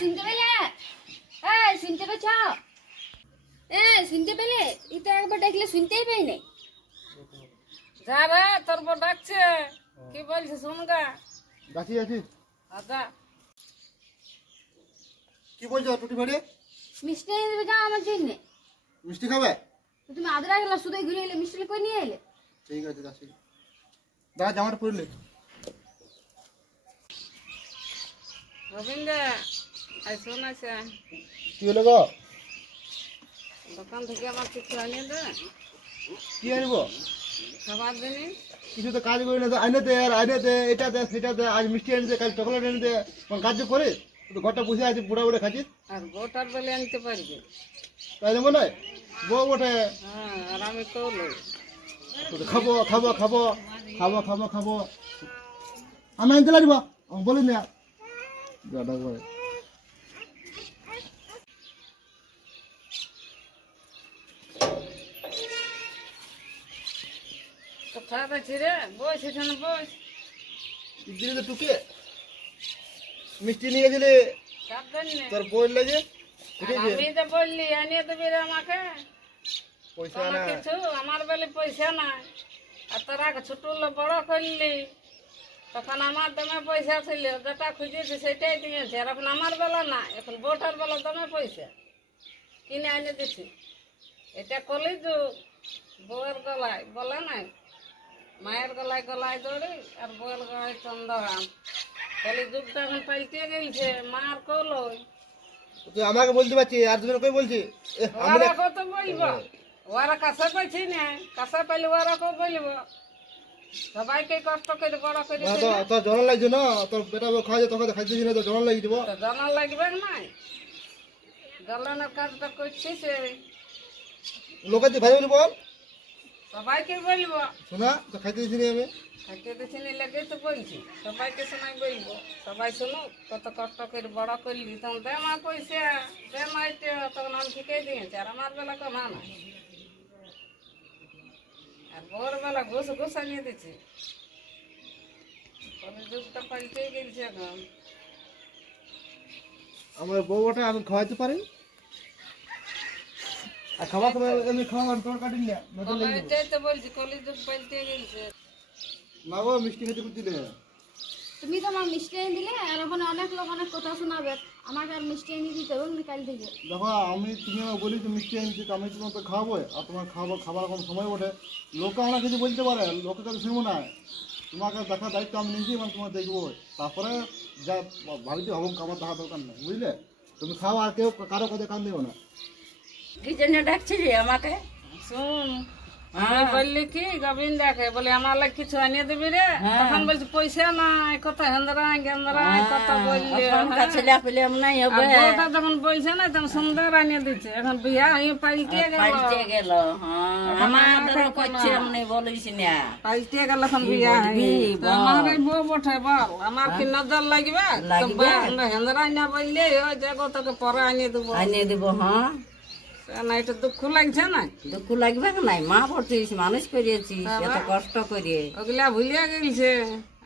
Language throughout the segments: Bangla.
শুনতে পেলে? শুনতে পেছ? শুনতে পেলে? এটা একবার ডাকলে শুনতেই পাই নাই। যা রে তোর বউ ডাকছে, কি বলছে শুনগা। যাচ্ছি যাচ্ছি। আচ্ছা কি বলছো টুটি ভাড়ি? মিষ্টি এনে দেবে যাও আমার জন্য। মিষ্টি খাবে? তুমি আদ্রা গেলা শুধু ঘুরে এলে মিষ্টি কই নিয়ে এলে? ঠিক আছে যাচ্ছি। দাদা জামাটা পরলে গোবিন্দা আই শোন আছে কি হলো গো? দোকান থেকে আমার কিছু আনিয়ে দে। কি আনবো? খাবার দিনি কিছু তো কাজ করি না তো, আইনে দে আর আইনে দে, এটা দে সেটা দে, আজ মিষ্টি এনে দে, কাল চকলেট এনে দে, কোন কাজ করে তো ঘরটা বসে আছে বুড়া বুড়ে খাচ্ছিস। আর গোটার বেলে আনতে পারবি? তাই মনে হয় বউ বটে। হ্যাঁ আর আমি কৌলো খাবো খাবো খাবো খাবো খাবো খাবো আমি আনতে লাগবো বলি না দাদা করে। কোথায় আছিস রে? বস এখানে বস। দিলে তো টুকে মিষ্টি নিয়ে দিলে কার জন্যে? তোর বই লাগে আর আমি তো বললি আনিয়ে দেবি রে আমাকে। পয়সা তোমার না কিছু আমার বেলে পয়সা নাই। আর তোরা ছোট বড় করলি তখন আমার দমে পয়সা ছিল, যেটা খুঁজেছি সেটাই দিয়েছে। আর এখন আমার বেলা না, এখন বোটার বেলা দমে পয়সা কিনে আনিয়ে দিছি। এটা কলি যুগ। বউয়ের গলায় বলে নাই, মায়ের গলায় গলায় দড়ি আর বউয়ের গলায় চন্দ্রহাম। কলি যুগটা এখন পাল্টে গেছে। মার কলই তুই আমাকে বলতে পারছি আর দুজন কই বলছি ওরা কত বলবো? ওরা কাছে পাইছি না, কাছে পাইলে ওরা কেউ বলবো। সবাইকে কষ্ট করে বড় করে তোর জ্বর লাগছে না, তোর বেটা খাওয়া যায় তোকে খাইতেছি না, তোর জ্বর লাগিয়ে দিব। জানা লাগবে নাই। জ্বলানোর কাজটা করছিস লোকের ভাই বলি বল সবাইকে বলবো। শোনা তো খাইতে দিছি আমি খাইতে দিচ্ছি লেগে তো বলছি সবাইকে শোনাই বলবো। সবাই শুনুক কত কষ্ট করে বড় করলি, তখন দে মা পয়সা, দে মা এটা, তখন আমি শিখে দিয়েছি। আর আমার বেলা কমা না, আর বউর বেলা ঘুষ ঘুষ আনিয়ে দিচ্ছি। যুগটা পাল্টে গেছে এখন। আমার বউ ওটা আমি খাওয়াইতে পারি আর খাবার সময় এমনি খাওয়া তোর কাটিন না নতুন লেগে যাবে। এটাই তো বলছি কলি যুগ পাল্টে গেছে। না গো মিষ্টি খেতে দিলে তুমি তো আমার মিষ্টি এনে দিলে আর ওখানে অনেক লোক অনেক কথা শোনাবে। আমাকে আর মিষ্টি এনে দিতে হবে কাল থেকে। দেখো আমি তুমি আমাকে বলি যে মিষ্টি আনছি তো আমি তোমাকে খাওয়াবো আর তোমার খাবার কোনো সময় ওঠে লোকে আমরা কিছু বলতে পারে, লোকের কাছে শুনবো না। তোমাকে দেখার দায়িত্ব আমি নিয়েছি এবং তোমার দেখবো, তারপরে যা ভাবিতে হবো আমার দেখার দরকার নেই, বুঝলে? তুমি খাও আর কেউ কারো কথা কান দেবো না। কি জন্য ডাকছিলি আমাকে? শুন আমি বললি কি গোবিন্দাকে বলে আমার লাগে কিছু আনিয়ে দিবি রে, তখন বলছি পয়সা নাই, কত হেন্দরাই গেন্দরাই কত বললি। ছেলে পেলে নাই হবে। বউটা যখন পয়সা নাই তখন সুন্দর আনিয়ে দিচ্ছে। এখন বিয়া হয়ে পাল্টে গেল। পাল্টে গেল। আমাদের করছে এমনি বলিস না। পাল্টে গেল এখন বিয়া আমার বউ বটে বল আমার কি নজর লাগবে? হেন্দরাই না বললে যাবো তোকে পরে আনিয়ে দেবো। আনিয়ে দিব। হ্যাঁ না এটা দুঃখ লাগছে না? দুঃখ লাগবে নাই? মা পড়ছিস, মানুষ করিয়েছিস এত কষ্ট করে। ওগুলা ভুলিয়া গেছে,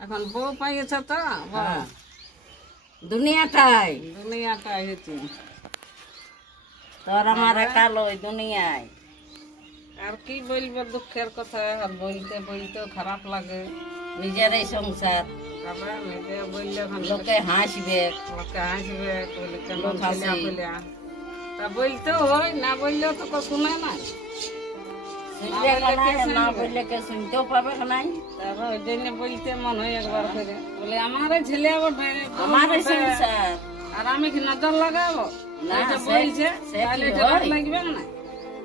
এখন বউ পাইছে তো দুনিয়াটাই দুনিয়াটাই হচ্ছে। তোর আমার একাল ওই দুনিয়ায়। আর কি বলবো দুঃখের কথা, আর বলতে বলতেও খারাপ লাগে। নিজেরই সংসার, তারপরে নিজে বললে এখন লোকে হাসবে, লোকে হাসবে, বলে কেমন লোক হাসে। ছেলে বলে। তা বলতেও হয়, না বললেও তো কেউ শুনে না। না বললে কে শুনতেও পাবে নাই। তারপর ওই জন্য বলতে মন হয় একবার করে বলে আমারই ছেলে বটে, আমারই সংসার, আর আমি কি নজর লাগাবো? না, এটা সে- বলছে সে তাহলে কি এটা রাগ হয়? লাগবে না?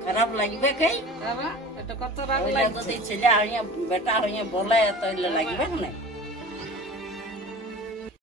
খারাপ লাগবে কে? তারপর এটা কত রাগ ওইটা লাগছে। যদি ছেলে হইয়া বেটা হইয়া বলে তাহলে লাগবে না।